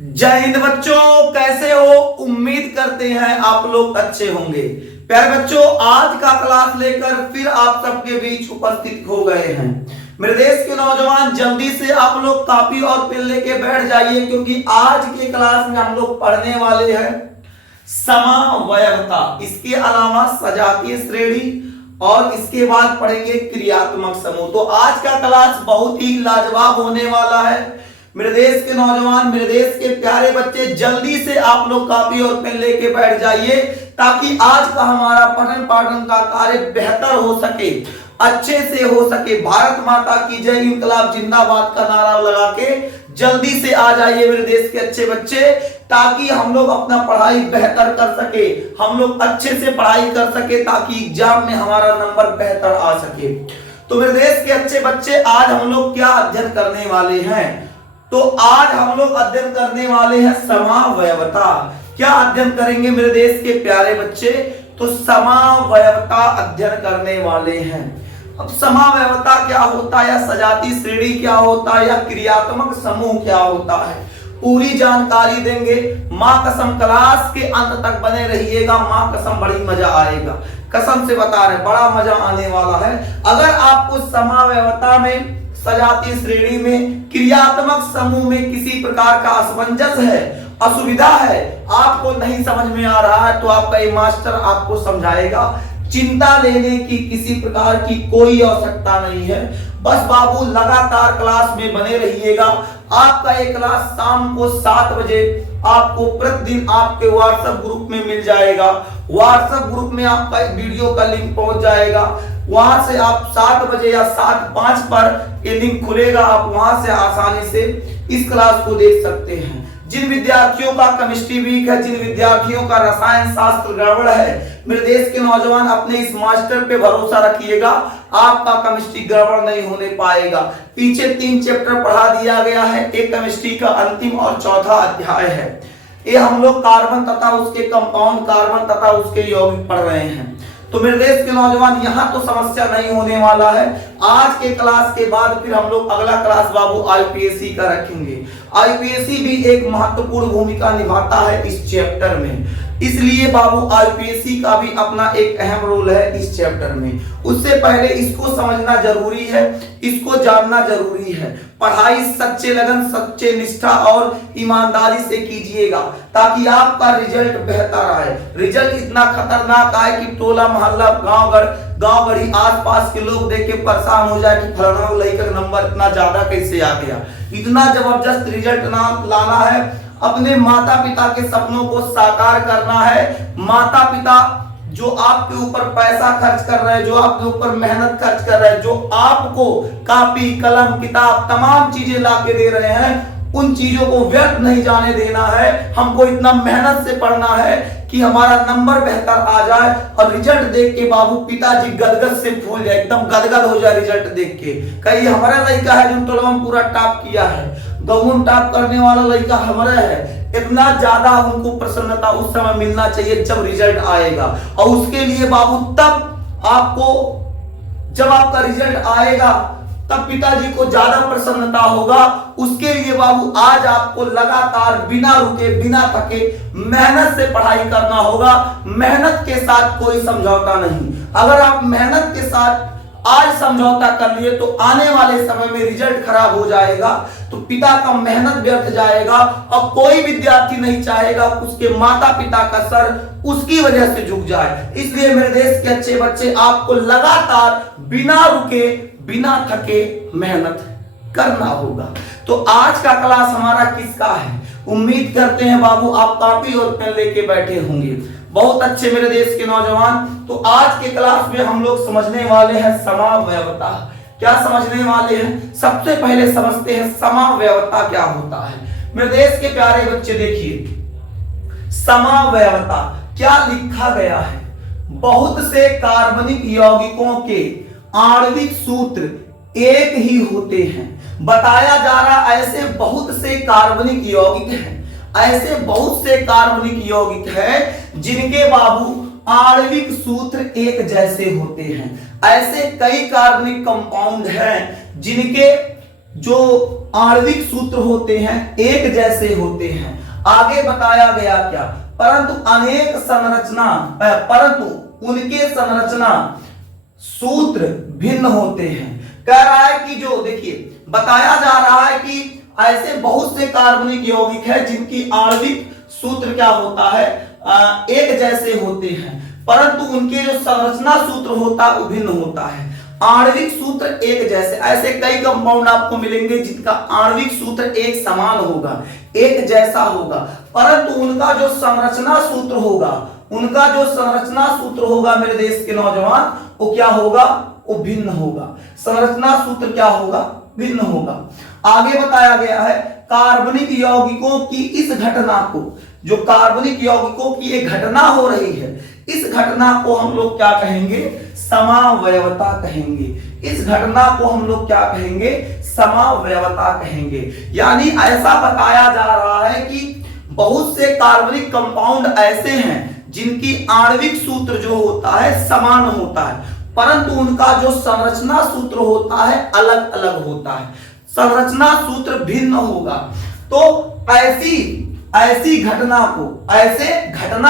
जय हिंद बच्चों, कैसे हो? उम्मीद करते हैं आप लोग अच्छे होंगे। प्यारे बच्चों, आज का क्लास लेकर फिर आप सबके बीच उपस्थित हो गए हैं। मेरे देश के नौजवान, जल्दी से आप लोग कॉपी और पेन लेके बैठ जाइए, क्योंकि आज के क्लास में हम लोग पढ़ने वाले हैं समावयवता, इसके अलावा सजातीय श्रेणी और इसके बाद पढ़ेंगे क्रियात्मक समूह। तो आज का क्लास बहुत ही लाजवाब होने वाला है। मेरे देश के नौजवान, मेरे देश के प्यारे बच्चे, जल्दी से आप लोग कॉपी और पेन लेके बैठ जाइए, ताकि आज का हमारा पठन पाठन का कार्य बेहतर हो सके, अच्छे से हो सके। भारत माता की जय, इंकलाब जिंदाबाद का नारा लगा के जल्दी से आ जाइए मेरे देश के अच्छे बच्चे, ताकि हम लोग अपना पढ़ाई बेहतर कर सके, हम लोग अच्छे से पढ़ाई कर सके, ताकि एग्जाम में हमारा नंबर बेहतर आ सके। तो मेरे देश के अच्छे बच्चे, आज हम लोग क्या अध्ययन करने वाले हैं? तो आज हम लोग अध्ययन करने वाले हैं समावयवता। क्या अध्ययन करेंगे मेरे देश के प्यारे बच्चे? तो समावयवता अध्ययन करने वाले हैं। अब समावयवता क्या होता है, या सजातीय श्रेणी क्या होता है, या क्रियात्मक समूह क्या होता है, पूरी जानकारी देंगे। मां कसम क्लास के अंत तक बने रहिएगा, मां कसम बड़ी मजा आएगा, कसम से बता रहे, बड़ा मजा आने वाला है। अगर आपको समावयवता में, सजातीय श्रेणी में, क्रियात्मक समूह में किसी प्रकार का असमंजस है, असुविधा है, आपको नहीं समझ में आ रहा है, तो आपका ये मास्टर आपको समझाएगा। चिंता लेने की किसी प्रकार की कोई आवश्यकता नहीं है। बस बाबू लगातार क्लास में बने रहिएगा। आपका ये क्लास शाम को 7 बजे आपको प्रतिदिन आपके व्हाट्सएप ग्रुप में मिल जाएगा। व्हाट्सएप ग्रुप में आपका वीडियो का लिंक पहुंच जाएगा। वहां से आप 7 बजे या 7:05 पर ये लिंक खुलेगा, आप वहां से आसानी से इस क्लास को देख सकते हैं। जिन विद्यार्थियों का केमिस्ट्री वीक है, जिन विद्यार्थियों का रसायन शास्त्र गड़बड़ है, मेरे देश के नौजवान अपने इस मास्टर पे भरोसा रखिएगा, आपका केमिस्ट्री गड़बड़ नहीं होने पाएगा। पीछे 3 चैप्टर पढ़ा दिया गया है, एक केमिस्ट्री का अंतिम और चौथा अध्याय है। ये हम लोग कार्बन तथा उसके कंपाउंड, कार्बन तथा उसके यौगिक पढ़ रहे हैं। तो मेरे देश के नौजवान, यहाँ तो समस्या नहीं होने वाला है। आज के क्लास के बाद फिर हम लोग अगला क्लास बाबू आईपीएससी का रखेंगे। आईपीएससी भी एक महत्वपूर्ण भूमिका निभाता है इस चैप्टर में, इसलिए बाबू आईपीएससी का भी अपना एक अहम रोल है इस चैप्टर में। उससे पहले इसको समझना जरूरी है, इसको जानना जरूरी है। पढ़ाई सच्चे लगन, सच्चे निष्ठा और ईमानदारी से कीजिएगा, ताकि आपका रिजल्ट बेहतर आए। रिजल्ट इतना खतरनाक आए कि टोला मोहल्ला, गांव गढ़ी आसपास के लोग देख के परेशान हो जाए कि फलाना लड़का का नंबर इतना ज्यादा कैसे आ गया। इतना जबरदस्त रिजल्ट नाम लाना है, अपने माता पिता के सपनों को साकार करना है। माता पिता जो आपके ऊपर पैसा खर्च कर रहे हैं, जो आपके ऊपर मेहनत खर्च कर रहे हैं, जो आपको कॉपी कलम किताब तमाम चीजें ला के दे रहे हैं, उन चीजों को व्यर्थ नहीं जाने देना है। हमको इतना मेहनत से पढ़ना है कि हमारा नंबर बेहतर आ जाए, और रिजल्ट देख के बाबू पिताजी गदगद से फूल जाए, एकदम गदगद हो जाए रिजल्ट देख के। कहीं हमारा लड़का है जो टोलवा में पूरा टॉप किया है, गवर्नमेंट टॉप करने वाला लड़का हमारा है, इतना ज्यादा उनको प्रसन्नता उस समय मिलना चाहिए जब रिजल्ट आएगा। और उसके लिए बाबू, तब आपको, जब आपका रिजल्ट आएगा तब पिताजी को ज्यादा प्रसन्नता होगा। उसके लिए बाबू आज आपको लगातार बिना रुके, बिना थके मेहनत से पढ़ाई करना होगा। मेहनत के साथ कोई समझौता नहीं। अगर आप मेहनत के साथ आज समझौता कर लिए तो आने वाले समय में रिजल्ट खराब हो जाएगा, तो पिता का मेहनत व्यर्थ जाएगा। और कोई विद्यार्थी नहीं चाहेगा उसके माता पिता का सर उसकी वजह से झुक जाए। इसलिए मेरे देश के अच्छे बच्चे, आपको लगातार बिना रुके, बिना थके मेहनत करना होगा। तो आज का क्लास हमारा किसका है? उम्मीद करते हैं बाबू आप कॉपी और पेन लेके बैठे होंगे। बहुत अच्छे मेरे देश के नौजवान, तो आज के क्लास में हम लोग समझने वाले हैं समावयवता। क्या समझने वाले हैं? सबसे पहले समझते हैं समावयवता क्या होता है। मेरे देश के प्यारे बच्चे देखिए, समावयवता क्या लिखा गया है? बहुत से कार्बनिक यौगिकों के आणविक सूत्र एक ही होते हैं। बताया जा रहा ऐसे बहुत से कार्बनिक यौगिक हैं, ऐसे बहुत से कार्बनिक यौगिक हैं जिनके बाबू आणविक सूत्र एक जैसे होते हैं। ऐसे कई कार्बनिक कंपाउंड हैं जिनके जो आणविक सूत्र होते हैं एक जैसे होते हैं। आगे बताया गया क्या, परंतु अनेक संरचना परंतु उनके संरचना सूत्र भिन्न होते हैं। कह रहा है कि जो देखिए बताया जा रहा है कि ऐसे बहुत से कार्बनिक यौगिक है जिनकी आणविक सूत्र क्या होता है, एक जैसे होते हैं, परंतु उनके जो संरचना सूत्र होता है वो भिन्न होता है। आणविक सूत्र एक जैसे, ऐसे कई कंपाउंड आपको मिलेंगे जिनका आणविक सूत्र एक समान होगा, एक जैसा होगा, परंतु उनका जो संरचना सूत्र होगा मेरे देश के नौजवान, वो क्या होगा, वो भिन्न होगा। संरचना सूत्र क्या होगा, भिन्न होगा। आगे बताया गया है कार्बनिक यौगिकों की इस घटना को, जो कार्बनिक यौगिकों की एक घटना हो रही है, इस घटना को हम लोग क्या कहेंगे, समावयवता कहेंगे। इस घटना को हम लोग क्या कहेंगे, समावयवता कहेंगे। यानी ऐसा बताया जा रहा है कि बहुत से कार्बनिक कंपाउंड ऐसे हैं जिनकी आणविक सूत्र जो होता है समान होता है, परंतु उनका जो संरचना सूत्र होता है अलग अलग होता है, संरचना सूत्र भिन्न होगा। तो ऐसी घटना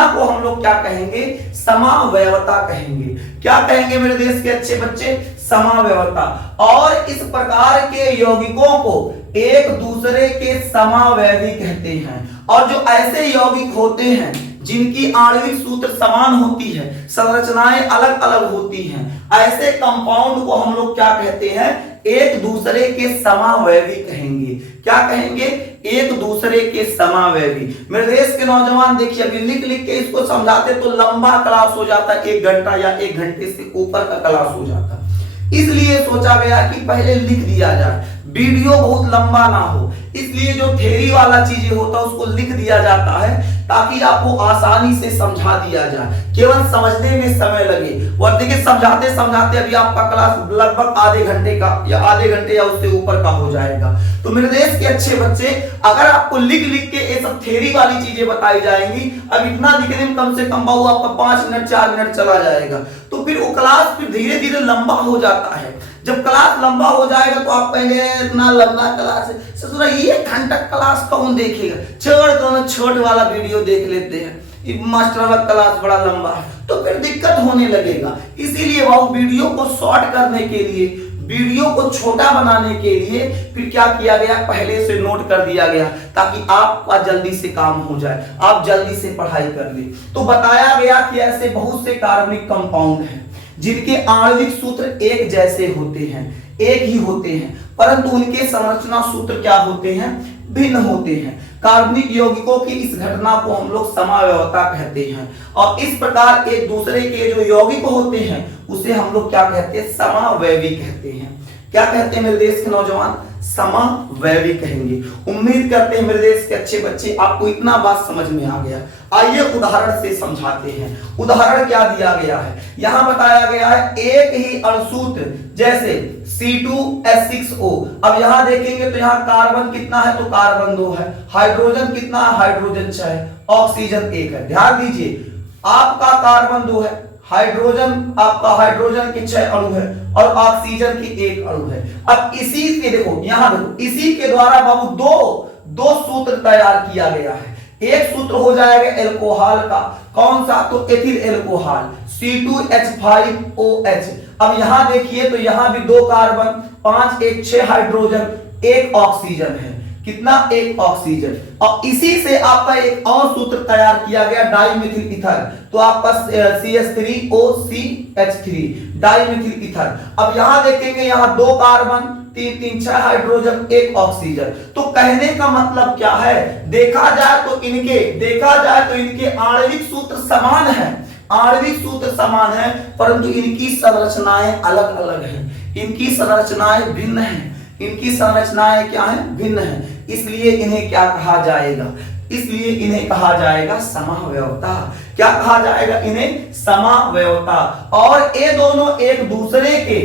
को हम लोग क्या कहेंगे, समावयवता कहेंगे। क्या कहेंगे मेरे देश के अच्छे बच्चे, समावयवता। और इस प्रकार के यौगिकों को एक दूसरे के समावयवी कहते हैं। और जो ऐसे यौगिक होते हैं जिनकी आणविक सूत्र समान होती है, संरचनाएं अलग अलग होती हैं, ऐसे कंपाउंड को हम लोग क्या कहते हैं, एक दूसरे के समावयवी कहेंगे। क्या कहेंगे, एक दूसरे के समावयवी। मेरे देश के नौजवान देखिए अभी लिख लिख के इसको समझाते तो लंबा क्लास हो जाता, 1 घंटा या 1 घंटे से ऊपर का क्लास हो जाता। इसलिए सोचा गया कि पहले लिख दिया जाए, वीडियो बहुत लंबा ना हो, इसलिए जो थ्योरी वाला चीजें होता है उसको लिख दिया जाता है ताकि आपको आसानी से समझा दिया जाए, केवल समझने में समय लगे। और देखिए समझाते समझाते अभी आपका क्लास लगभग आधे घंटे का या उससे ऊपर का हो जाएगा। तो मेरे देश के अच्छे बच्चे, अगर आपको लिख लिख के ये सब थ्योरी वाली चीजें बताई जाएंगी, अब इतना लिखने में कम से कम बाबू आपका 5 मिनट 4 मिनट चला जाएगा, तो फिर वो क्लास फिर धीरे धीरे लंबा हो जाता है। जब क्लास लंबा हो जाएगा तो आप कहेंगे इतना लंबा क्लास है, ससुरा 1 घंटा क्लास कौन देखेगा, छोट वाला वीडियो देख लेते हैं, मास्टर का क्लास बड़ा लंबा है, तो फिर दिक्कत होने लगेगा। इसीलिए वो वीडियो को शॉर्ट करने के लिए, वीडियो को छोटा बनाने के लिए फिर क्या किया गया, पहले से नोट कर दिया गया ताकि आपका जल्दी से काम हो जाए, आप जल्दी से पढ़ाई कर ले। तो बताया गया कि ऐसे बहुत से कार्बनिक कंपाउंड हैं जिनके आणविक सूत्र एक जैसे होते हैं, एक ही होते हैं, परंतु उनके संरचना सूत्र क्या होते हैं, भिन्न होते हैं। कार्बनिक यौगिकों की इस घटना को हम लोग समावयवता कहते हैं। और इस प्रकार एक दूसरे के जो यौगिक होते हैं उसे हम लोग क्या कहते हैं, समावयवी कहते हैं। क्या कहते हैं मेरे देश के नौजवान, समावयवी कहेंगे। उम्मीद करते हैं मेरे देश के अच्छे बच्चे आपको इतना बात समझ में आ गया। आइए उदाहरण से समझाते हैं। उदाहरण क्या दिया गया है, यहां बताया गया है एक ही अणुसूत्र जैसे C2H6O। अब यहां देखेंगे तो यहां कार्बन कितना है, तो कार्बन 2 है, हाइड्रोजन कितना है, हाइड्रोजन 6 है, ऑक्सीजन 1 है। ध्यान दीजिए आपका कार्बन 2 है, हाइड्रोजन आपका हाइड्रोजन के 6 अणु है और ऑक्सीजन की 1 अणु है। अब इसी के देखो यहां देखो, इसी के द्वारा बाबू दो सूत्र तैयार किया गया है। एक सूत्र हो जाएगा एल्कोहल का, कौन सा, तो एथिल एल्कोहल C2H5OH। अब यहां देखिए तो यहां भी 2 कार्बन 5 1 6 हाइड्रोजन 1 ऑक्सीजन है, कितना, 1 ऑक्सीजन। और इसी से आपका एक और सूत्र तैयार किया गया डाइमिथिल ईथर, तो आपका CH3OCH3 डाइमिथिल ईथर। अब यहां देखेंगे यहां 2 कार्बन 3 3 6 हाइड्रोजन 1 ऑक्सीजन। तो कहने का मतलब क्या है, देखा जाए तो इनके आणविक सूत्र समान है, आणविक सूत्र समान है, परंतु इनकी संरचनाएं अलग अलग हैं, इनकी संरचनाएं भिन्न हैं, इनकी संरचनाएं क्या है, भिन्न है। इसलिए इन्हें क्या कहा जाएगा, इसलिए इन्हें कहा जाएगा समावयवता। क्या कहा जाएगा, इन्हें समावयवता। और ये दोनों एक दूसरे के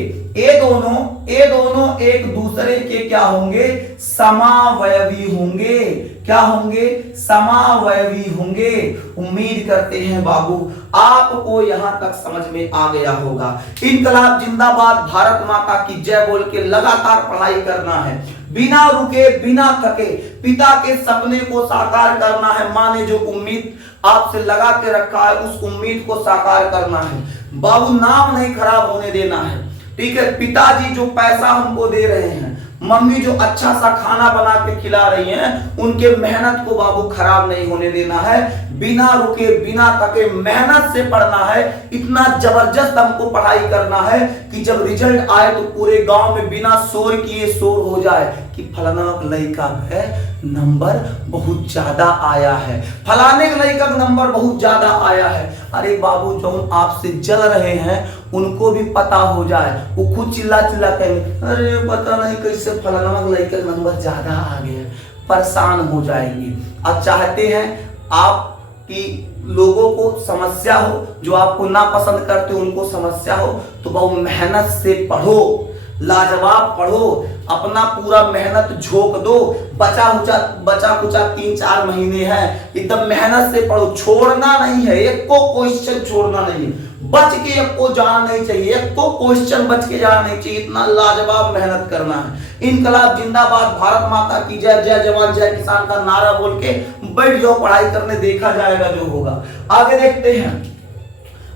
क्या होंगे, समावयवी होंगे। क्या होंगे, समावयवी होंगे। उम्मीद करते हैं बाबू आपको यहां तक समझ में आ गया होगा। इनकलाब जिंदाबाद, भारत माता की जय बोल के लगातार पढ़ाई करना है। बिना रुके बिना थके पिता के सपने को साकार करना है। माँ ने जो उम्मीद आपसे लगा के रखा है उस उम्मीद को साकार करना है। बाबू नाम नहीं खराब होने देना है, ठीक है। पिताजी जो पैसा हमको दे रहे हैं, मम्मी जो अच्छा सा खाना बना के खिला रही हैं, उनके मेहनत को बाबू खराब नहीं होने देना है। बिना रुके बिना थके मेहनत से पढ़ना है। इतना जबरदस्त हमको पढ़ाई करना है कि जब रिजल्ट आए तो पूरे गांव में बिना शोर किए शोर हो जाए कि फलाना लड़का है नंबर बहुत ज्यादा आया है, फलाने के लड़का का नंबर बहुत ज्यादा आया है। अरे बाबू जो आपसे जल रहे हैं उनको भी पता हो जाए, वो खुद चिल्ला चिल्ला कहेंगे अरे पता नहीं कैसे फलाना लड़का का नंबर ज्यादा आ गया, परेशान हो जाएंगे। आप चाहते हैं आप कि लोगों को समस्या हो, जो आपको ना पसंद करते उनको समस्या हो, तो बहुत मेहनत से पढ़ो, लाजवाब पढ़ो, अपना पूरा मेहनत झोंक दो। बचा कुचा 3-4 महीने हैं, एकदम मेहनत से पढ़ो, छोड़ना नहीं है, एक को क्वेश्चन छोड़ना नहीं है, बच के एक को जाना नहीं चाहिए, एक को क्वेश्चन बच के जाना नहीं चाहिए, इतना लाजवाब मेहनत करना है। इनकलाब जिंदाबाद, भारत माता की जय, जय जवान जय किसान का नारा बोल के बैठ जाओ पढ़ाई करने, देखा जाएगा जो होगा। आगे देखते हैं,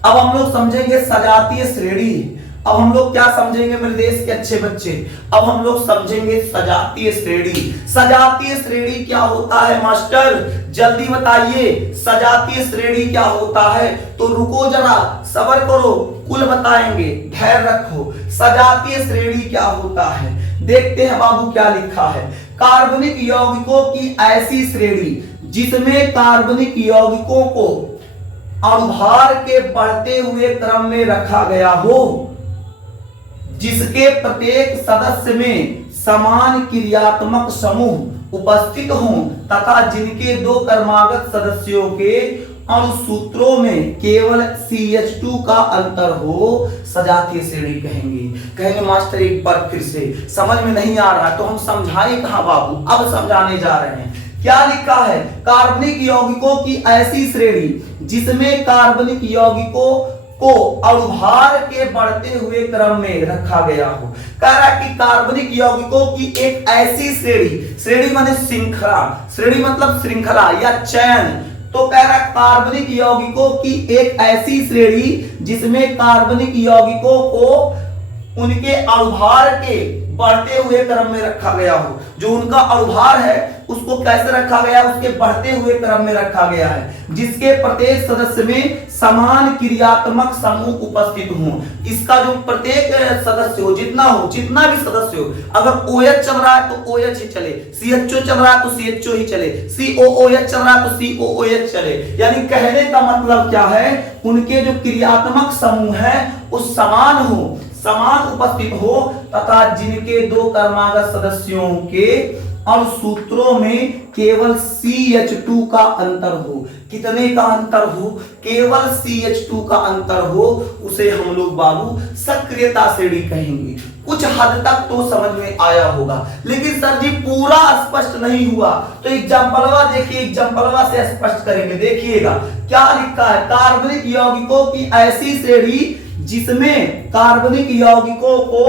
अब हम लोग समझेंगे सजातीय श्रेणी। अब हम लोग क्या समझेंगे मेरे देश के अच्छे बच्चे, अब हम लोग समझेंगे सजातीय श्रेणी। सजातीय श्रेणी क्या होता है मास्टर, जल्दी बताइए, सजातीय श्रेणी क्या होता है? तो रुको जरा, सब्र करो, कुल बताएंगे, धैर्य रखो। सजातीय श्रेणी क्या होता है, देखते हैं बाबू क्या लिखा है। कार्बनिक यौगिकों की ऐसी श्रेणी जिसमें कार्बनिक यौगिकों को अणुभार के बढ़ते हुए क्रम में रखा गया हो, जिसके प्रत्येक सदस्य में समान क्रियात्मक समूह उपस्थित हों तथा जिनके 2 क्रमागत सदस्यों के अणुसूत्रों में केवल CH2 का अंतर हो, सजातीय श्रेणी कहेंगे मास्टर एक बार फिर से समझ में नहीं आ रहा तो हम समझाएं कहां बाबू, अब समझाने जा रहे हैं। क्या लिखा है, कार्बनिक यौगिकों की ऐसी श्रेणी जिसमें कार्बनिक यौगिकों को अणुभार के बढ़ते हुए क्रम में रखा गया हो। कह रहा कि कार्बनिक यौगिकों की एक ऐसी श्रेणी माने श्रृंखला, श्रेणी मतलब श्रृंखला या चयन, तो कह रहा कार्बनिक यौगिकों की एक ऐसी श्रेणी जिसमें कार्बनिक यौगिकों को उनके अणुभार के बढ़ते हुए क्रम में रखा गया हो। जो उनका अणुभार है उसको कैसे रखा गया, उसके बढ़ते हुए क्रम में रखा गया है, जिसके प्रत्येक सदस्य में समान क्रियात्मक समूह उपस्थित हो। इसका जो प्रत्येक सदस्य हो, जितना भी सदस्य हो, अगर OH चल रहा है तो OH ही चले, CHO चल रहा है तो CHO ही चले, COOH चल रहा है तो COOH चले। यानी कहने का मतलब क्या है, उनके जो क्रियात्मक समूह है वो समान उपस्थित हो तथा जिनके 2 क्रमागत सदस्यों के अणुसूत्रों में केवल CH2 का अंतर हो। कितने का अंतर हो, केवल CH2 का अंतर हो, उसे हम लोग बाबू सक्रियता श्रेणी कहेंगे। कुछ हद तक तो समझ में आया होगा, लेकिन सर जी पूरा स्पष्ट नहीं हुआ, तो एग्जांपलवा देखिए, एग्जांपलवा से स्पष्ट करेंगे। देखिएगा क्या लिखा है, कार्बनिक यौगिकों की ऐसी श्रेणी जिसमें कार्बनिक यौगिकों को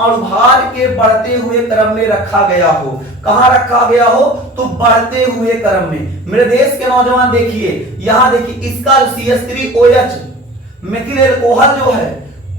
अणुभार के बढ़ते हुए क्रम में रखा गया हो। कहां रखा गया हो, तो बढ़ते हुए क्रम में। मेरे देश के नौजवान देखिए, यहां देखिए, इसका CH3OH मेथिल अल्कोहल जो है,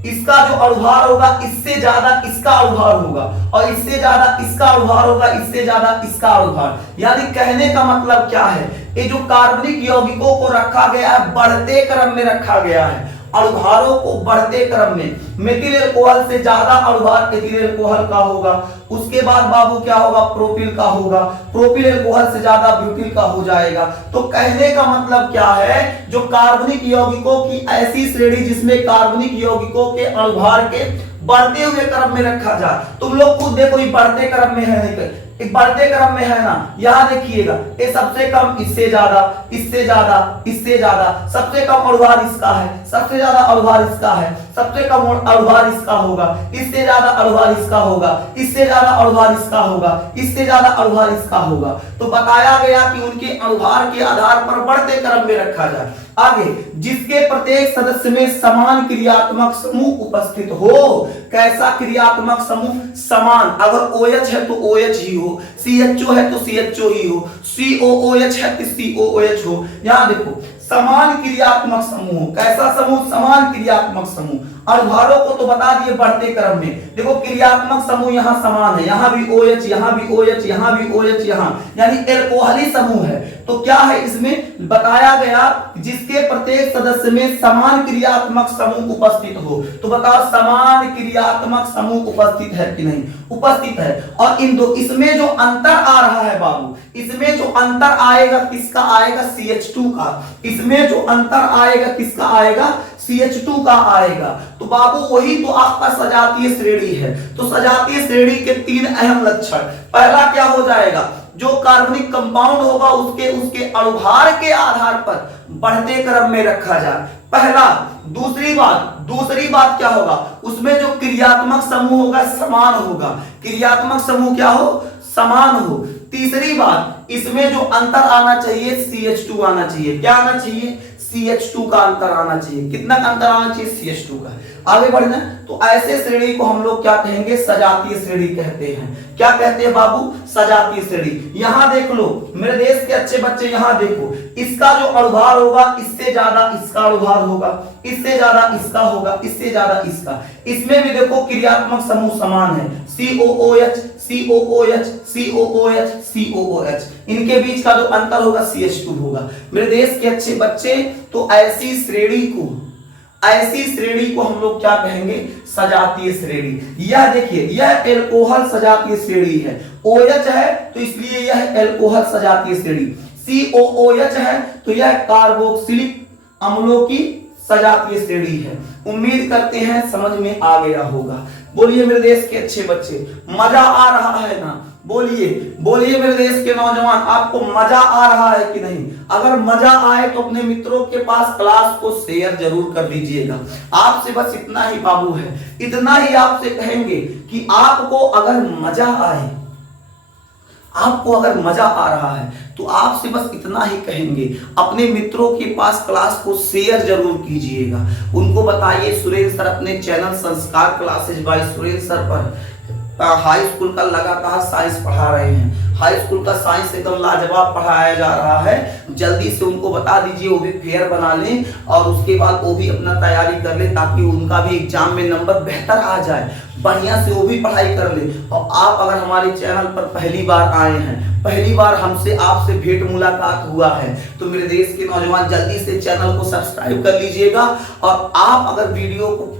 इसका जो अणुभार होगा इससे ज्यादा इसका अणुभार होगा, और इससे ज्यादा इसका अणुभार होगा, इससे ज्यादा इसका अणुभार। यानी कहने का मतलब क्या है, ये जो कार्बनिक यौगिकों को रखा गया है बढ़ते क्रम में रखा गया है, अणुभारों को बढ़ते क्रम में। मेथिल अल्कोहल से ज्यादा अणुभार एथिल अल्कोहल का होगा, उसके बाद बाबू क्या होगा, प्रोपिल का होगा, प्रोपिल अल्कोहल से ज्यादा ब्यूटिल का हो जाएगा। तो कहने का मतलब क्या है, जो कार्बनिक यौगिकों की ऐसी श्रेणी जिसमें कार्बनिक यौगिकों के अणुभार के बढ़ते हुए क्रम में रखा जाए। तुम लोग खुद देखो, ये बढ़ते क्रम में है, नहीं एक बढ़ते क्रम में है ना, यहां देखिएगा, ये सबसे कम, इससे ज्यादा, इससे ज्यादा, इससे ज्यादा, सबसे कम अणुभार इसका है, सबसे ज्यादा अणुभार इसका है, सबसे कम अणुभार इसका होगा, इससे ज्यादा अणुभार इसका होगा, इससे ज्यादा अणुभार इसका होगा, इससे ज्यादा अणुभार इसका होगा। तो बताया गया कि उनके अणुभार के आधार पर बढ़ते क्रम में रखा जाए। आगे, जिसके प्रत्येक सदस्य में समान क्रियात्मक समूह उपस्थित हो। कैसा क्रियात्मक समूह? समान। अगर OH है तो OH ही हो, CHO है तो CHO ही हो, COOH है तो COOH हो। यहां देखो, समान क्रियात्मक समूह। कैसा समूह? समान क्रियात्मक समूह। अणुभारों को तो बता दिए बढ़ते क्रम में। देखो क्रियात्मक समूह यहाँ समान है, यहाँ भी OH, यहाँ भी OH, यहाँ भी OH, यहाँ यानी एल्कोहली समूह है। तो क्या है इसमें बताया गया, जिसके प्रत्येक सदस्य में समान क्रियात्मक समूह उपस्थित हो। तो बताओ समान क्रियात्मक समूह उपस्थित है कि नहीं? उपस्थित है। और इन दो, इसमें जो अंतर आ रहा है बाबू, इसमें जो अंतर आएगा किसका आएगा? CH2 का। इसमें जो अंतर आएगा किसका आएगा? CH2 का आएगा। तो बाबू वही तो आपका सजातीय श्रेणी है। तो सजातीय श्रेणी के 3 अहम लक्षण। पहला क्या हो जाएगा? जो कार्बनिक कंपाउंड होगा उसके अणुभार के आधार पर बढ़ते क्रम में रखा जाए, पहला। दूसरी बात क्या होगा? उसमें जो क्रियात्मक समूह होगा समान होगा। क्रियात्मक समूह क्या हो? समान हो। तीसरी बात, इसमें जो अंतर आना चाहिए CH2 आना चाहिए। क्या आना चाहिए? CH2 का अंतर आना चाहिए। कितना का अंतर आना चाहिए? CH2 का। आगे बढ़ना, तो ऐसे श्रेणी को हम लोग क्या कहेंगे? सजातीय श्रेणी कहते हैं। क्या कहते हैं बाबू? सजातीय श्रेणी। यहां देख लो मेरे देश के अच्छे बच्चे, यहां देखो, इसका जो अणुभार होगा इससे ज्यादा इसका अणुभार होगा, इससे ज्यादा इसका होगा, इससे ज्यादा इसका। इसमें भी देखो क्रियात्मक समूह समान है, COOH, COOH, COOH, COOH। इनके बीच का जो अंतर होगा CH2 होगा। मेरे देश के अच्छे बच्चे, तो ऐसी श्रेणी को हम लोग क्या कहेंगे? सजातीय श्रेणी। यह देखिए, यह एल्कोहल सजातीय श्रेणी है। OH है तो इसलिए यह एल्कोहल सजातीय श्रेणी। COOH है तो यह कार्बोक्सिलिक अम्लों की सजातीय श्रेणी है। उम्मीद करते हैं समझ में आ गया होगा। बोलिए मेरे देश के अच्छे बच्चे, मजा आ रहा है ना? बोलिए मेरे देश के नौजवान, आपको मजा आ रहा है कि नहीं? अगर मजा आए तो अपने मित्रों के पास क्लास को शेयर जरूर कर दीजिएगा। आपसे बस इतना ही बाबू है, इतना ही आपसे कहेंगे कि आपको अगर मजा आ रहा है तो आपसे बस इतना ही कहेंगे, अपने मित्रों के पास क्लास को शेयर जरूर कीजिएगा। उनको बताइए सुरेंद्र सर अपने चैनल संस्कार क्लासेज बाय सुरेंद्र सर पर हाई स्कूल का लगातार साइंस पढ़ा रहे हैं। हाई स्कूल का साइंस एकदम लाजवाब पढ़ाया जा रहा है। जल्दी से उनको बता दीजिए, वो भी फेयर बना लें और उसके बाद वो भी अपना तैयारी कर ले, ताकि उनका भी एग्जाम में नंबर बेहतर आ जाए, बढ़िया से वो भी पढ़ाई कर ले। और आप अगर हमारे चैनल पर पहली बार आए हैं, पहली बार हमसे आपसे भेंट मुलाकात हुआ है, तो मेरे देश के नौजवान जल्दी से चैनल को सब्सक्राइब कर लीजिएगा। और आप अगर वीडियो को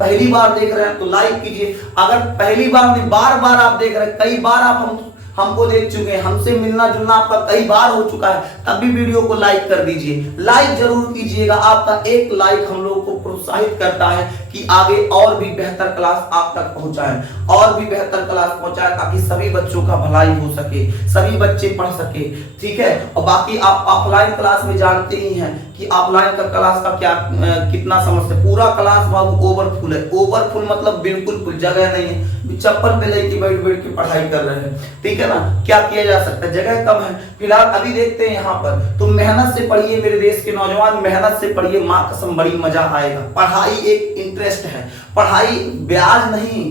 पहली बार देख रहे हैं तो लाइक कीजिए। अगर पहली बार नहीं, बार बार आप देख रहे हैं, कई बार आप हमको देख चुके हैं, हमसे मिलना जुलना आपका कई बार हो चुका है, तब भी वीडियो को लाइक कर दीजिए। लाइक जरूर कीजिएगा। आपका एक लाइक हम लोग को प्रोत्साहित करता है कि आगे और भी बेहतर क्लास आप तक पहुंचाएं, और भी बेहतर क्लास पहुंचाएं, ताकि सभी बच्चों का भलाई हो सके, सभी बच्चे पढ़ सके। ठीक है। और बाकी आप ऑफलाइन क्लास में जानते ही हैं कि ऑफलाइन का क्लास का क्या कितना समस्या। पूरा क्लास बाबू ओवरफुल है। ओवरफुल मतलब बिल्कुल फुल, जगह नहीं है, चप्पल पे लेके बैठ के पढ़ाई कर रहे हैं। ठीक है ना? क्या किया जा सकता है, जगह कम है। फिलहाल अभी देखते हैं यहाँ पर, तो मेहनत से पढ़िए मेरे देश के नौजवान, मेहनत से पढ़िए, माँ कसम बड़ी मजा आएगा। पढ़ाई एक इंटरेस्ट है, पढ़ाई ब्याज नहीं।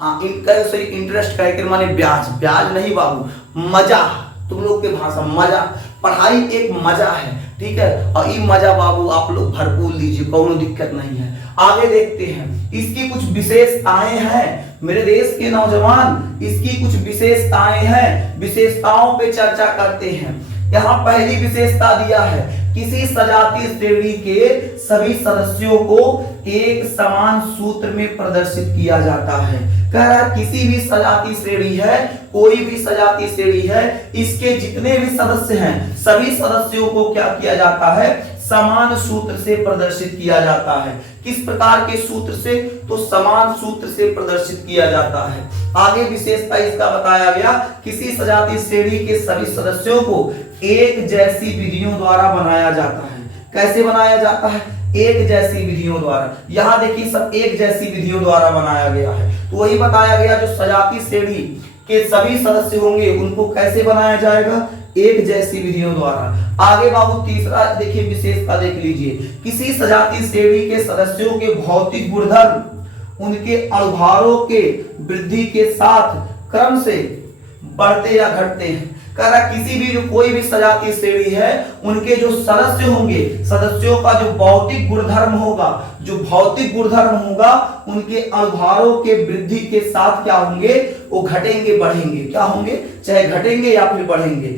हाँ, इंटरेस्ट का माने ब्याज नहीं बाबू, मजा। तुम लोग के भाषा मजा, पढ़ाई एक मजा है। ठीक है। और ये मजा बाबू आप लोग भरपूर लीजिए, कोई दिक्कत नहीं है। आगे देखते हैं, इसकी कुछ विशेषताएं हैं मेरे देश के नौजवान, इसकी कुछ विशेषताएं हैं, विशेषताओं पे चर्चा करते हैं। यहाँ पहली विशेषता दिया है, किसी सजातीय श्रेणी के सभी सदस्यों को एक समान सूत्र में प्रदर्शित किया जाता है। कह रहा है किसी भी सजातीय श्रेणी है, कोई भी सजातीय श्रेणी है, इसके जितने भी सदस्य हैं सभी सदस्यों को क्या किया जाता है? समान सूत्र से प्रदर्शित किया जाता है। किस प्रकार के सूत्र से? तो समान सूत्र से प्रदर्शित किया जाता है। आगे विशेषता इसका बताया गया, किसी सजातीय श्रेणी के सभी सदस्यों को एक जैसी विधियों द्वारा बनाया जाता है। कैसे बनाया जाता है? एक जैसी विधियों द्वारा। यहाँ देखिए सब एक जैसी विधियों द्वारा बनाया गया है। तो वही बताया गया जो सजातीय श्रेणी के सभी सदस्य होंगे उनको कैसे बनाया जाएगा, एक जैसी विधियों द्वारा। आगे बाबू तीसरा देखिए विशेषता देख लीजिए, किसी सजातीय श्रेणी के सदस्यों के भौतिक गुणधर्म उनके अणुभारों के वृद्धि के साथ क्रम से बढ़ते या घटते हैं। कह रहा किसी भी जो कोई भी सजातीय श्रेणी है उनके जो सदस्य होंगे, सदस्यों का जो भौतिक गुणधर्म होगा, जो भौतिक गुणधर्म होगा उनके अणुभारों के वृद्धि के साथ क्या होंगे, वो घटेंगे बढ़ेंगे। क्या होंगे, चाहे घटेंगे या फिर बढ़ेंगे।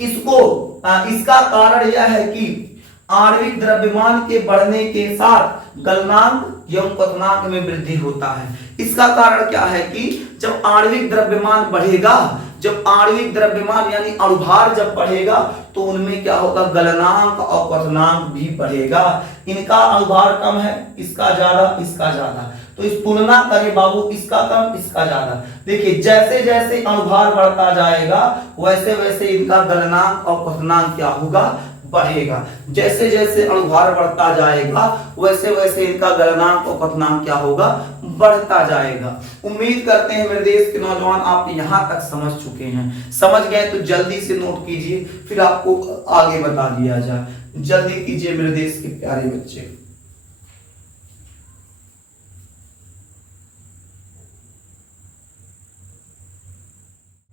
इसका कारण यह है कि आणविक द्रव्यमान के बढ़ने के साथ गलनांक एवं क्वथनांक में वृद्धि होता है। इसका कारण क्या है कि जब आणविक द्रव्यमान बढ़ेगा, जब आणविक द्रव्यमान यानी अणुभार जब बढ़ेगा तो उनमें क्या होगा, गलनांक और क्वथनांक भी बढ़ेगा। इनका अणुभार कम है, इसका ज्यादा, इसका ज्यादा, तो इस तुलना करें बाबू, इसका कम इसका ज्यादा। देखिए जैसे जैसे अणुभार बढ़ता जाएगा वैसे वैसे इनका गलनांक और क्वथनांक क्या होगा, बढ़ेगा। जैसे जैसे अणुभार बढ़ता जाएगा वैसे वैसे इनका गलनांक और क्वथनांक क्या होगा, बढ़ता जाएगा। उम्मीद करते हैं मेरे देश के नौजवान आप यहां तक समझ चुके हैं। समझ गए तो जल्दी से नोट कीजिए, फिर आपको आगे बता दिया जाए। जल्दी कीजिए मेरे देश के प्यारे बच्चे।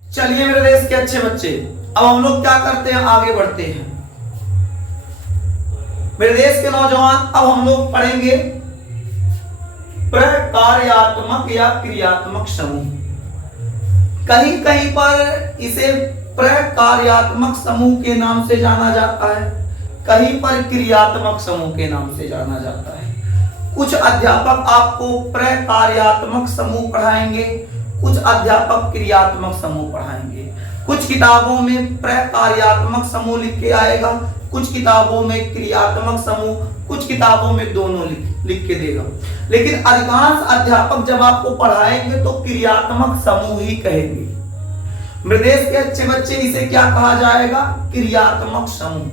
चलिए मेरे देश के अच्छे बच्चे, अब हम लोग क्या करते हैं, आगे बढ़ते हैं। मेरे देश के नौजवान अब हम लोग पढ़ेंगे प्रकार्यात्मक या क्रियात्मक समूह। कहीं कहीं पर इसे प्रकार्यात्मक समूह के नाम से जाना जाता है, कहीं पर क्रियात्मक समूह के नाम से जाना जाता है। कुछ अध्यापक आपको प्रकार्यात्मक समूह पढ़ाएंगे, कुछ अध्यापक क्रियात्मक समूह पढ़ाएंगे। कुछ किताबों में प्रकार्यात्मक समूह लिख के आएगा, कुछ किताबों में क्रियात्मक समूह, कुछ किताबों में दोनों लिख के देगा। लेकिन अधिकांश अध्यापक जब आपको पढ़ाएंगे तो क्रियात्मक समूह ही कहेंगे। मेरे देश के अच्छे बच्चे, इसे क्या कहा जाएगा, क्रियात्मक समूह।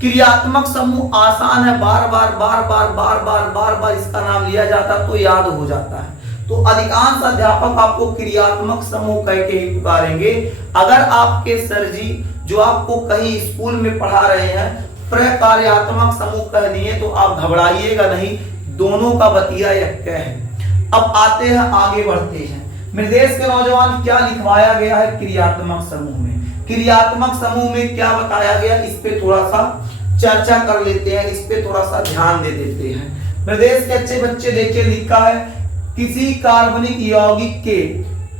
क्रियात्मक समूह आसान है, बार बार बार बार बार बार बार बार इसका नाम लिया जाता तो याद हो जाता है। तो अधिकांश अध्यापक आपको क्रियात्मक समूह कह के ही पुकारेंगे। अगर आपके सर जी जो आपको कहीं स्कूल में पढ़ा रहे हैं प्रकार्यात्मक समूह कह दिए तो आप घबराइएगा नहीं, दोनों का बतिया एक है। अब आते हैं, आगे बढ़ते हैं। मेरे देश के नौजवान क्या लिखवाया गया है क्रियात्मक समूह में, क्रियात्मक समूह में क्या बताया गया, इस पे थोड़ा सा चर्चा कर लेते हैं, इस पे थोड़ा सा ध्यान दे देते हैं। मेरे देश के अच्छे बच्चे देखिए लिखा है, किसी कार्बनिक यौगिक के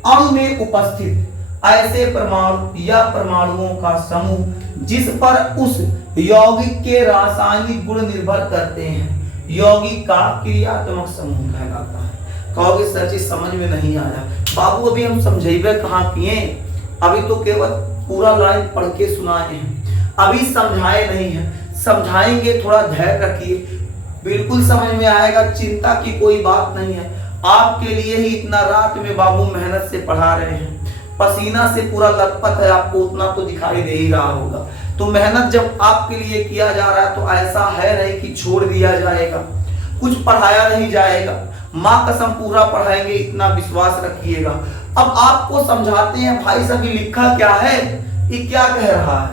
अणु में उपस्थित ऐसे परमाणु या परमाणुओं का समूह जिस पर उस यौगिक के रासायनिक गुण निर्भर करते हैं, यौगिक का क्रियात्मक समूह कहलाता है। कहोगे सर जी समझ में नहीं आया। बाबू अभी हम समझेबे कहाँ किए, अभी तो केवल पूरा लाइन पढ़ के सुनाए हैं, अभी समझाए नहीं है। समझाएंगे, थोड़ा धैर्य रखिए, बिल्कुल समझ में आएगा, चिंता की कोई बात नहीं है। आपके लिए ही इतना रात में बाबू मेहनत से पढ़ा रहे हैं, पसीना से पूरा लथपथ है, आपको उतना तो दिखाई दे ही रहा होगा। तो मेहनत जब आपके लिए किया जा रहा है तो ऐसा है नहीं कि छोड़ दिया जाएगा, कुछ पढ़ाया नहीं जाएगा, माँ कसम पूरा पढ़ाएंगे, इतना विश्वास रखिएगा। अब आपको समझाते हैं भाई साहब लिखा क्या है, ये क्या कह रहा है,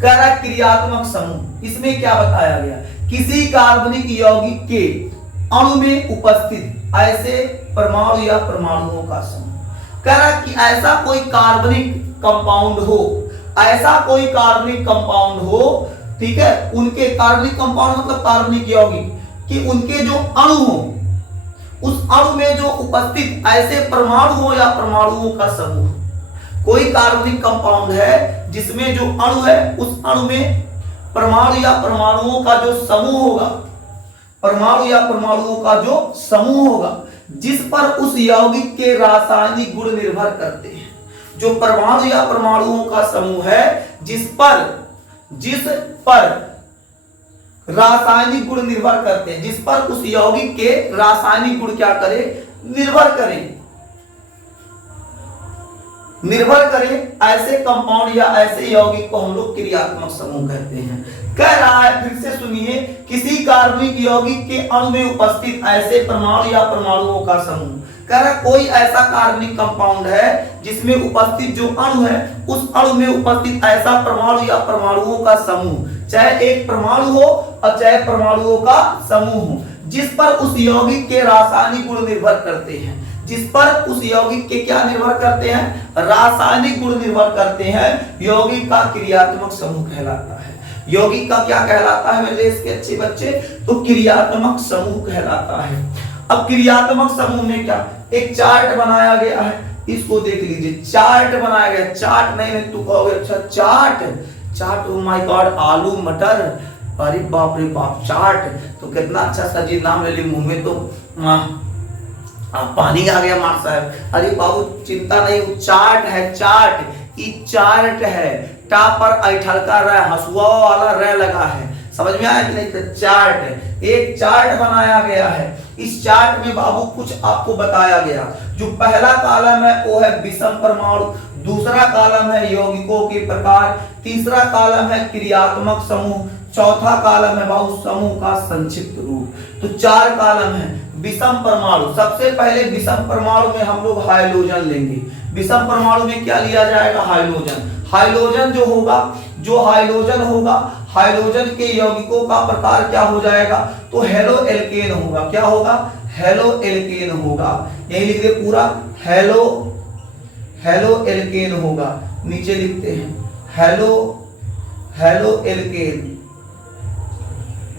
कह रहा है क्रियात्मक समूह। इसमें क्या बताया गया, किसी कार्बनिक यौगिक के अणु में उपस्थित ऐसे परमाणु या परमाणुओं का समूह। कह रहा कि ऐसा कोई कार्बनिक कंपाउंड हो, ऐसा कोई कार्बनिक कंपाउंड हो, ठीक है, उनके कार्बनिक कंपाउंड मतलब कार्बनिक यौगिक कि उनके जो अणु हो, उस अणु में जो उपस्थित ऐसे परमाणु हो या परमाणुओं का समूह। कोई कार्बनिक कंपाउंड है जिसमें जो अणु है उस अणु में परमाणु या परमाणुओं का जो समूह होगा, परमाणु या परमाणुओं का जो समूह होगा जिस पर उस यौगिक के रासायनिक गुण निर्भर करते हैं। जो परमाणु या परमाणुओं का समूह है जिस पर रासायनिक गुण निर्भर करते हैं, जिस पर उस यौगिक के रासायनिक गुण क्या करें, निर्भर करें। निर्भर करें, ऐसे कंपाउंड या ऐसे यौगिक को हम लोग क्रियात्मक समूह कहते हैं। कह रहा है, फिर से सुनिए, किसी कार्बनिक यौगिक के अणु में उपस्थित ऐसे परमाणु या परमाणुओं का समूह। कह रहा कोई ऐसा कार्बनिक कंपाउंड है जिसमें उपस्थित जो अणु है, उस अणु में उपस्थित ऐसा परमाणु या परमाणुओं का समूह, चाहे एक परमाणु हो और चाहे परमाणुओं का समूह हो, जिस पर उस यौगिक के रासायनिक गुण निर्भर करते हैं। जिस पर उस यौगिक के क्या निर्भर करते हैं? रासायनिक गुण निर्भर करते हैं। यौगिक का क्रियात्मक समूह कहलाता है। यौगिक का क्या कहलाता है मेरे देश के अच्छे बच्चे? तो क्रियात्मक समूह कहलाता है। अब क्रियात्मक समूह में क्या, एक चार्ट बनाया गया है, इसको देख लीजिए। चार्ट बनाया गया, चार्ट नहीं तू कहोगे अच्छा चार्ट, ओ माय गॉड, आलू मटर, अरे बाप रे बाप, चार्ट तो कितना अच्छा सजीव नाम ले ली, मुंह में तो पानी आ गया मार साहब। अरे बाबू चिंता नहीं, चार्ट है, चार्ट है, टा पर ऐठलका रह, हसुआ वाला रह लगा है, समझ में आया कि नहीं? तो चार्ट, एक चार्ट बनाया गया है। इस चार्ट में बाबू कुछ आपको बताया गया। जो पहला कॉलम है वो है विषम परमाणु, दूसरा कॉलम है यौगिकों के प्रकार, तीसरा कॉलम है क्रियात्मक समूह, चौथा कॉलम है बाबू समूह का संक्षिप्त रूप। तो 4 कॉलम है। विषम परमाणु, सबसे पहले विषम परमाणु में हम लोग हाइड्रोजन लेंगे। विषम परमाणु में क्या लिया जाएगा? हाइड्रोजन। हाइड्रोजन जो हाइड्रोजन होगा, हाइड्रोजन के यौगिकों का प्रकार क्या हो जाएगा? तो हेलो एल्केन होगा। क्या होगा? हेलो एल्केन होगा। यही लिख दे पूरा, हेलो एल्केन होगा। नीचे लिखते हैं हेलो एल्केन।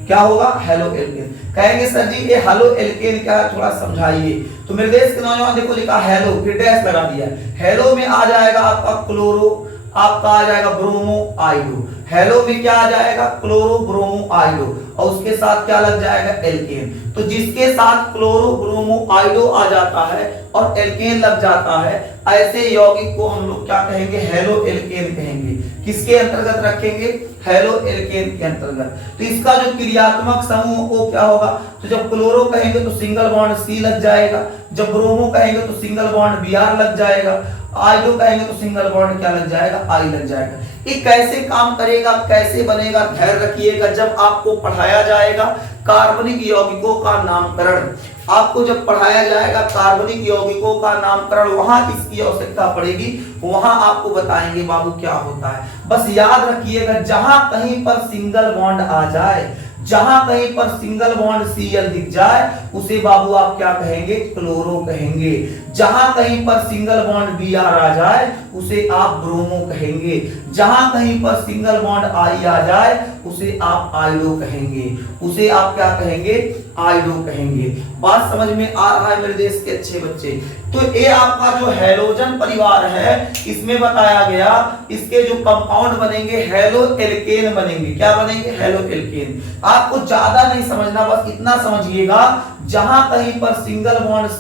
क्या होगा? Halo alkane. कहेंगे सर जी ये हेलो एल्केन क्या है, थोड़ा समझाइए। तो मेरे देश के नौजवान देखो लिखा हेलो, फिर डैश लगा दिया। हेलो में आ जाएगा आपका क्लोरो, आपका आ जाएगा ब्रोमो आइडो। हेलो में क्या आ जाएगा? क्लोरो ब्रोमो आइडो, और उसके साथ क्या लग जाएगा? एल्केन। तो जिसके साथ क्लोरो ब्रोमो आइडो आ जाता है और एल्केन लग जाता है, ऐसे यौगिक को हम लोग क्या कहेंगे? हेलो एल्केन कहेंगे। किसके अंतर्गत रखेंगे? हेलो एल्केन के अंतर्गत। तो इसका जो क्रियात्मक समूह वो क्या होगा? तो जब क्लोरो कहेंगे तो सिंगल बॉन्ड सी लग जाएगा, जब ब्रोमो कहेंगे तो सिंगल बॉन्ड Br लग जाएगा, आइडो कहेंगे तो सिंगल बॉन्ड क्या लग जाएगा? I लग जाएगा। ये कैसे काम करेगा, कैसे बनेगा, ध्यान रखिएगा। जब आपको पढ़ाया जाएगा कार्बनिक यौगिकों का नामकरण, आपको जब पढ़ाया जाएगा कार्बनिक यौगिकों का नामकरण, वहां इसकी आवश्यकता पड़ेगी, वहां आपको बताएंगे बाबू क्या होता है। बस याद रखिएगा, जहां कहीं पर सिंगल बॉन्ड आ जाए, जहां कहीं पर सिंगल बॉन्ड Cl दिख जाए, उसे बाबू आप क्या कहेंगे? क्लोरो कहेंगे। जहां कहीं पर सिंगल बॉन्ड Br आ जाए, उसे आप ब्रोमो कहेंगे। जहां कहीं पर सिंगल बॉन्ड I आ जाए, उसे आप आइडो कहेंगे। उसे आप क्या कहेंगे? आइडो कहेंगे। बात समझ में आ रहा है मेरे देश के अच्छे बच्चे? तो ये आपका जो हैलोजन परिवार है, इसमें बताया गया इसके जो कंपाउंड बनेंगे हेलो एल्केन बनेंगे। क्या बनेंगे? Halo alkane. आपको ज्यादा नहीं समझना, बस इतना समझिएगा, जहां कहीं पर सिंगल बॉन्ड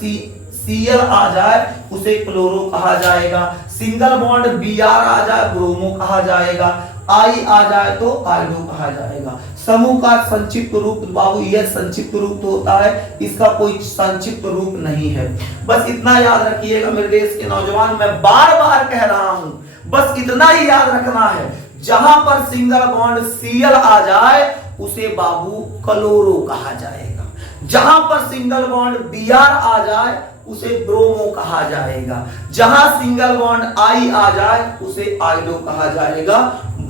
Cl आ जाए उसे क्लोरो कहा जाएगा, सिंगल बॉन्ड Br आ जाए ब्रोमो कहा जाएगा, I आ जाए तो आइडो कहा जाएगा। समूह का संक्षिप्त रूप बाबू यह संक्षिप्त रूप तो होता है, इसका कोई संक्षिप्त रूप नहीं है। बस इतना याद रखिएगा मेरे देश के नौजवान, मैं बार बार कह रहा हूं, बस इतना ही याद रखना है, जहां पर सिंगल बॉन्ड Cl आ जाए उसे बाबू क्लोरो कहा जाएगा, जहां पर सिंगल बॉन्ड Br आ जाए उसे ब्रोमो कहा जाएगा, जहां सिंगल बॉन्ड I आ जाए उसे आइडो कहा जाएगा।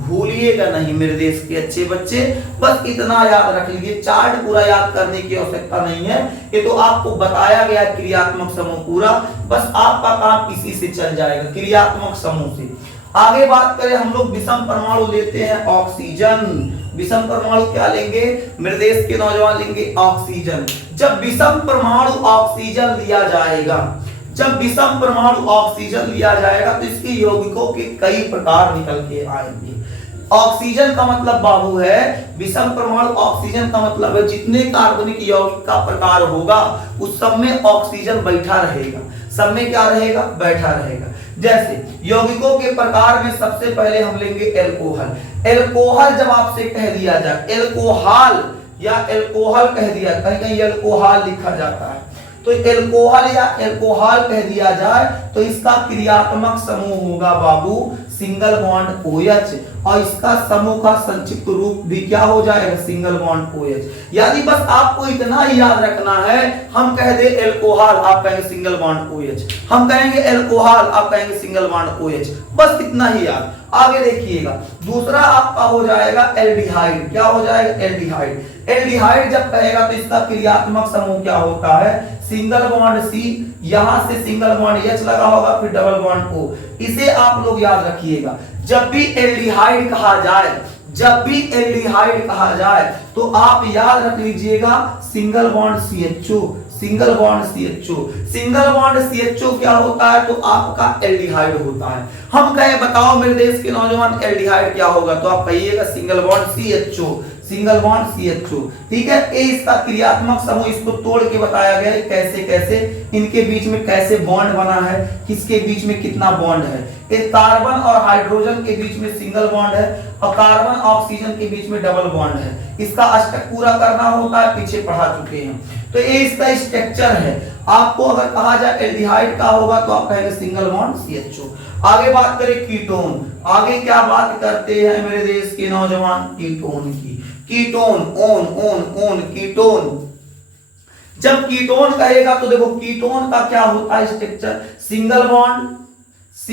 भूलिएगा नहीं मेरे देश के अच्छे बच्चे, बस इतना याद रख लीजिए। चार्ट पूरा याद करने की आवश्यकता नहीं है, ये तो आपको बताया गया क्रियात्मक समूह पूरा, बस आपका काम इसी से चल जाएगा, क्रियात्मक समूह से। आगे बात करें हम लोग विषम परमाणु लेते हैं ऑक्सीजन। विषम परमाणु क्या लेंगे मेरे देश के नौजवान? लेंगे ऑक्सीजन। जब विषम परमाणु ऑक्सीजन लिया जाएगा, जब विषम परमाणु ऑक्सीजन लिया जाएगा तो इसके यौगिकों के कई प्रकार निकल के आएंगे। ऑक्सीजन का मतलब बाबू है, विषम परमाणु ऑक्सीजन का मतलब है जितने कार्बनिक यौगिक का प्रकार होगा उस सब में ऑक्सीजन बैठा रहेगा, सब में क्या रहेगा? बैठा रहेगा। जैसे यौगिकों के प्रकार में सबसे पहले हम लेंगे एल्कोहल। एल्कोहल जब आपसे कह दिया जाए, एल्कोहल या एल्कोहल कह दिया, कहीं कहीं एल्कोहल लिखा जाता है, तो एल्कोहल या एल्कोहल कह दिया जाए तो इसका क्रियात्मक समूह होगा बाबू सिंगल बॉन्ड OH, और इसका समूह का संक्षिप्त रूप भी क्या हो जाएगा सिंगल बॉन्ड OH। यानी बस आपको इतना ही याद रखना है, हम कह दे एल्कोहल आप कहेंगे सिंगल बॉन्ड OH, हम कहेंगे एल्कोहल आप कहेंगे सिंगल बॉन्ड OH, बस इतना ही याद। आगे देखिएगा दूसरा आपका हो जाएगा एल्डिहाइड। क्या हो जाएगा एल्डिहाइड। एल्डिहाइड जब कहेगा तो इसका क्रियात्मक समूह क्या होता है सिंगल बॉन्ड C, यहां से सिंगल बॉन्ड H लगा होगा फिर डबल बॉन्ड O। इसे आप लोग याद रखिएगा, जब भी एल्डिहाइड कहा जाए, जब भी एल्डिहाइड कहा जाए तो आप याद रख लीजिएगा single bond CHO, single bond CHO। Single bond CHO क्या होता है तो आपका एल्डिहाइड होता है। हम कहे बताओ मेरे देश के नौजवान एल्डिहाइड क्या होगा, तो आप कहिएगा single bond CHO, single bond CHO। ठीक है, ये इसका क्रियात्मक समूह, इसको तोड़ के बताया गया है कैसे कैसे इनके बीच में कैसे बॉन्ड बना है, किसके बीच में कितना बॉन्ड है। एक कार्बन और हाइड्रोजन के बीच में सिंगल बॉन्ड है और कार्बन ऑक्सीजन के बीच में डबल बॉन्ड है। इसका अष्टक पूरा करना होता है, पीछे पढ़ा चुके हैं। तो ये इसका स्ट्रक्चर है। आपको अगर कहा जाए एल्डिहाइड का होगा तो आप कहेंगे सिंगल बॉन्ड CHO। आगे बात करें कीटोन। आगे क्या बात करते हैं मेरे देश के नौजवान कीटोन की। Ketone own own own ketone. जब कीटोन कहेगा तो देखो कीटोन का क्या होता है स्ट्रक्चर, सिंगल बॉन्ड C,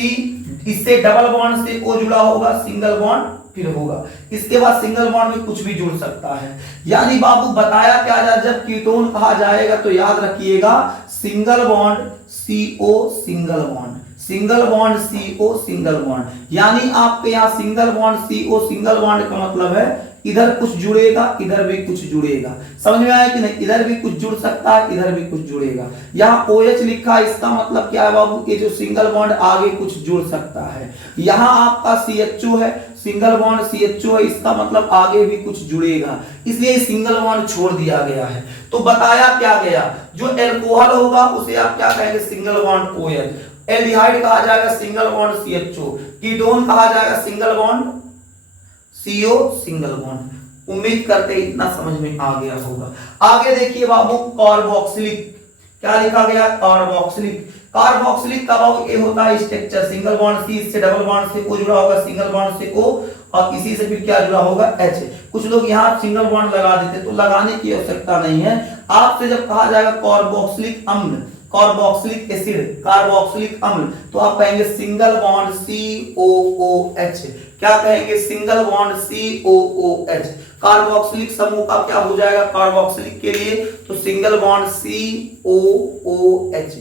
इससे डबल बॉन्ड से O जुड़ा होगा, सिंगल बॉन्ड फिर होगा, इसके बाद सिंगल बॉन्ड में कुछ भी जुड़ सकता है। यानी बाबू बताया क्या जाए, जब कीटोन कहा जाएगा तो याद रखिएगा single bond CO single bond, single bond CO single bond. यानी आपके यहाँ single bond CO single bond का मतलब है इधर कुछ जुड़ेगा इधर भी कुछ जुड़ेगा। समझ में आया कि नहीं, इधर भी कुछ जुड़ सकता है इधर भी कुछ जुड़ेगा। यहाँ OH लिखा है, इसका मतलब क्या है बाबू, ये जो सिंगल बॉन्ड आगे कुछ जुड़ सकता है। यहाँ आपका CHO है, सिंगल बॉन्ड CHO है, इसका मतलब आगे भी कुछ जुड़ेगा, इसलिए सिंगल बॉन्ड छोड़ दिया गया है। तो बताया क्या गया, जो एल्कोहल होगा उसे आप क्या कहेंगे सिंगल बॉन्ड OH, एल्डिहाइड कहा जाएगा सिंगल बॉन्ड CHO, कीटोन कहा जाएगा single bond CO single bond. उम्मीद करते इतना समझ में आ गया होगा। आगे देखिए बाबू कार्बोक्सिलिक। क्या लिखा गया कार्बोक्सिलिक। कार्बोक्सिलिक का बाबू ये होता है स्ट्रक्चर, सिंगल बॉन्ड C, इससे डबल बॉन्ड से O जुड़ा होगा, सिंगल बॉन्ड से O और इसी से फिर क्या जुड़ा होगा H। कुछ लोग यहाँ सिंगल बॉन्ड लगा देते, तो लगाने की आवश्यकता नहीं है। आपसे जब कहा जाएगा कार्बोक्सिलिक अम्ल, कार्बोक्सिलिक एसिड, कार्बोक्सिलिक अम्ल, तो आप कहेंगे सिंगल बॉन्ड COOH। क्या कहेंगे सिंगल बॉन्ड COOH। कार्बोक्सिलिक समूह का क्या हो जाएगा कार्बोक्सिलिक के लिए, तो सिंगल बॉन्ड COOH।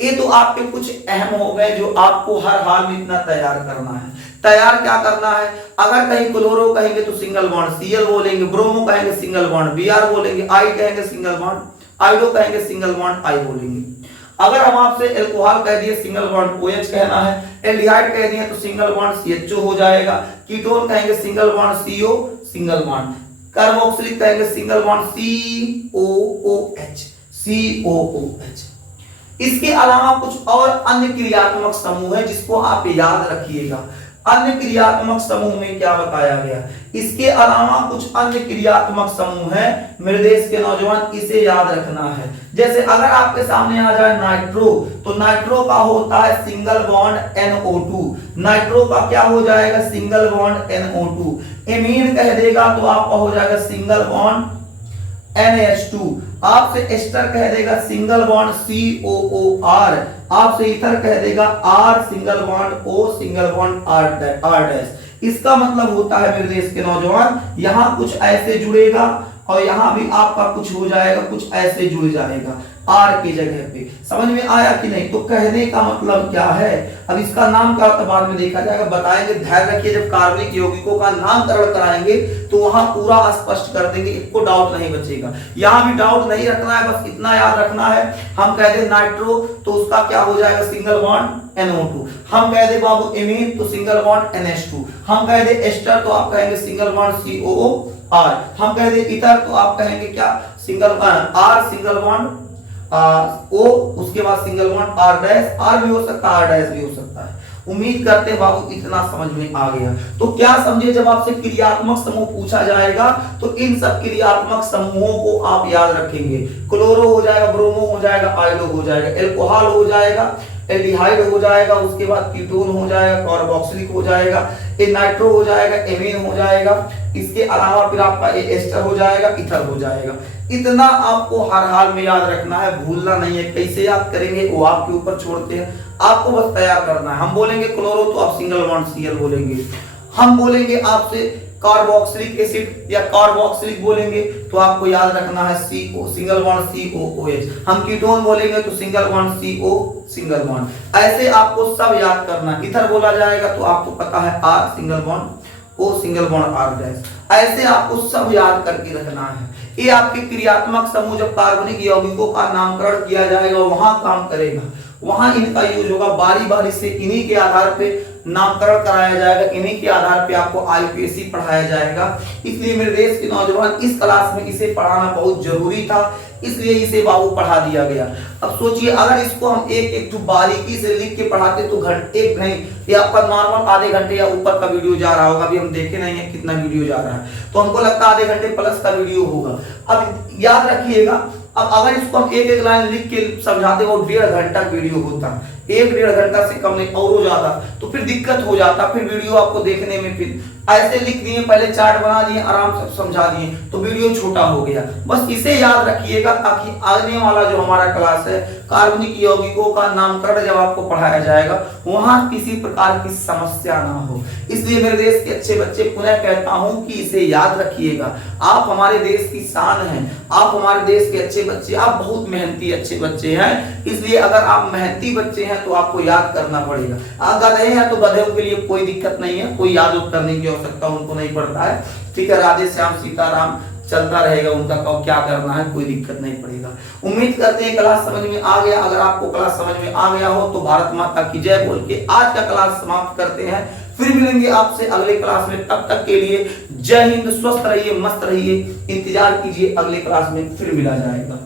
ये तो आपके कुछ अहम हो गए जो आपको हर हाल में इतना तैयार करना है। तैयार क्या करना है, अगर कहीं क्लोरो कहेंगे तो सिंगल बॉन्ड Cl बोलेंगे, ब्रोमो कहेंगे सिंगल बॉन्ड Br बोलेंगे, आई कहेंगे सिंगल बॉन्ड, आइडो कहेंगे सिंगल बॉन्ड I बोलेंगे। अगर हम आपसे एल्कोहल कह दिए सिंगल बॉन्ड OH कहना है, एल्डिहाइड कह दिए तो सिंगल बॉन्ड CHO हो जाएगा, कीटोन कहेंगे single bond CO single bond, carboxylic कहेंगे सिंगल बॉन्ड COOH। इसके अलावा कुछ और अन्य क्रियात्मक समूह है जिसको आप याद रखिएगा। अन्य क्रियात्मक समूह में क्या बताया गया, इसके अलावा कुछ अन्य क्रियात्मक समूह है मेरे देश के नौजवान, इसे याद रखना है। जैसे अगर आपके सामने आ जाए नाइट्रो, तो नाइट्रो का होता है सिंगल बॉन्ड NO2, नाइट्रो का क्या हो जाएगा सिंगल बॉन्ड NO2। एमीन कह देगा तो आपका हो जाएगा सिंगल बॉन्ड NH2, आपसे एस्टर कह देगा सिंगल बॉन्ड COOR, आपसे ईथर कह देगा R single bond O single bond R'। इसका मतलब होता है मेरे देश के नौजवान, यहाँ कुछ ऐसे जुड़ेगा और यहाँ भी आपका कुछ हो जाएगा, कुछ ऐसे जुड़ जाएगा R की जगह पे। समझ में आया कि नहीं, तो कहने का मतलब क्या है, अब इसका नाम क्या होता है बाद में देखा जाएगा, बताएंगे। ध्यान रखिए जब कार्बनिक यौगिकों का नामकरण कराएंगे तो वहां पूरा स्पष्ट कर देंगे, इसको डाउट नहीं बचेगा। यहाँ भी डाउट नहीं रखना है, बस इतना याद रखना है। हम कह दे नाइट्रो तो उसका क्या हो जाएगा सिंगल बॉन्ड NO2, हम कह दे बाबू एमीन तो सिंगल बॉन्ड NH2, हम कह दे एस्टर तो आप कहेंगे सिंगल बॉन्ड COOR, हम कह दे ईथर तो आप कहेंगे क्या single R single bond O, उसके बाद सिंगल बॉन्ड R' भी हो सकता है, R' भी हो सकता है। उम्मीद करते हैं बाबू इतना समझ में आ गया। तो क्या समझे, जब आपसे क्रियात्मक समूह पूछा जाएगा तो इन सब क्रियात्मक समूहों को आप याद रखेंगे। क्लोरो हो जाएगा, ब्रोमो हो जाएगा, आयोडो हो जाएगा, एल्कोहल हो जाएगा, एल्डिहाइड हो जाएगा, उसके बाद कीटोन हो जाएगा, कार्बोक्सिलिक हो जाएगा, ये नाइट्रो हो जाएगा, एमीन हो जाएगा, इसके अलावा फिर आपका ये एस्टर हो जाएगा, इथर हो जाएगा। इतना आपको हर हाल में याद रखना है, भूलना नहीं है। कैसे याद करेंगे वो आपके ऊपर छोड़ते हैं, आपको बस तैयार करना है। हम बोलेंगे क्लोरो तो आप सिंगल बॉन्ड Cl बोलेंगे, हम बोलेंगे आपसे कार्बोक्सिलिक एसिड या कार्बोक्सिलिक बोलेंगे तो आपको याद रखना है CO, सिंगल बॉन्ड COOH। हम कीटोन बोलेंगे तो single bond CO, single bond. ऐसे आपको सब याद करना है। इथर बोला जाएगा तो आपको पता है R, single bond O, single bond R dash. ऐसे आपको सब याद करके रखना है। ये आपके क्रियात्मक समूह जब कार्बनिक यौगिकों का नामकरण किया जाएगा वहां काम करेगा, वहां इनका यूज होगा। बारी बारी से इन्हीं के आधार पे नामकरण कराया जाएगा, इन्हीं के आधार पे आपको IUPAC पढ़ाया जाएगा। इसलिए मेरे देश के नौजवान इस क्लास में इसे पढ़ाना बहुत जरूरी था, इसलिए इसे बाबू पढ़ा दिया गया। अब सोचिए अगर इसको हम एक एक जो बारीकी से लिख के पढ़ाते तो घंटे नहीं, ये आपका नॉर्मल आधे घंटे या ऊपर का वीडियो जा रहा होगा। अभी हम देखे नहीं है कितना वीडियो जा रहा है, तो हमको लगता है आधे घंटे प्लस का वीडियो होगा। अब याद रखिएगा, अब अगर इसको हम एक एक लाइन लिख के समझाते वो 1.5 घंटा वीडियो होता, 1-1.5 घंटा से कम नहीं और ज्यादा, तो फिर दिक्कत हो जाता। फिर वीडियो आपको देखने में फिर ऐसे लिख दिए, पहले चार्ट बना दिए, आराम से समझा दिए तो वीडियो छोटा हो गया। बस इसे याद रखिएगा ताकि आने वाला जो हमारा क्लास है कार्बनिक यौगिकों का नामकरण जब आपको पढ़ाया जाएगा वहां किसी प्रकार की समस्या ना हो। इसलिए मेरे देश के अच्छे बच्चे पुनः कहता हूं कि इसे याद रखिएगा। आप हमारे देश की शान हैं, आप हमारे देश के अच्छे बच्चे, आप बहुत मेहनती अच्छे बच्चे हैं। इसलिए अगर आप मेहनती बच्चे हैं तो आपको याद करना पड़ेगा। गधे हैं तो गधे के लिए कोई दिक्कत नहीं है, कोई याद करने की आवश्यकता उनको नहीं पड़ता है। ठीक है, राधे श्याम सीताराम चलता रहेगा उनका, कब क्या करना है कोई दिक्कत नहीं पड़ेगा। उम्मीद करते हैं क्लास समझ में आ गया। अगर आपको क्लास समझ में आ गया हो तो भारत माता की जय बोल के आज का क्लास समाप्त करते हैं। फिर मिलेंगे आपसे अगले क्लास में, तब तक के लिए जय हिंद, स्वस्थ रहिए, मस्त रहिए, इंतजार कीजिए, अगले क्लास में फिर मिला जाएगा।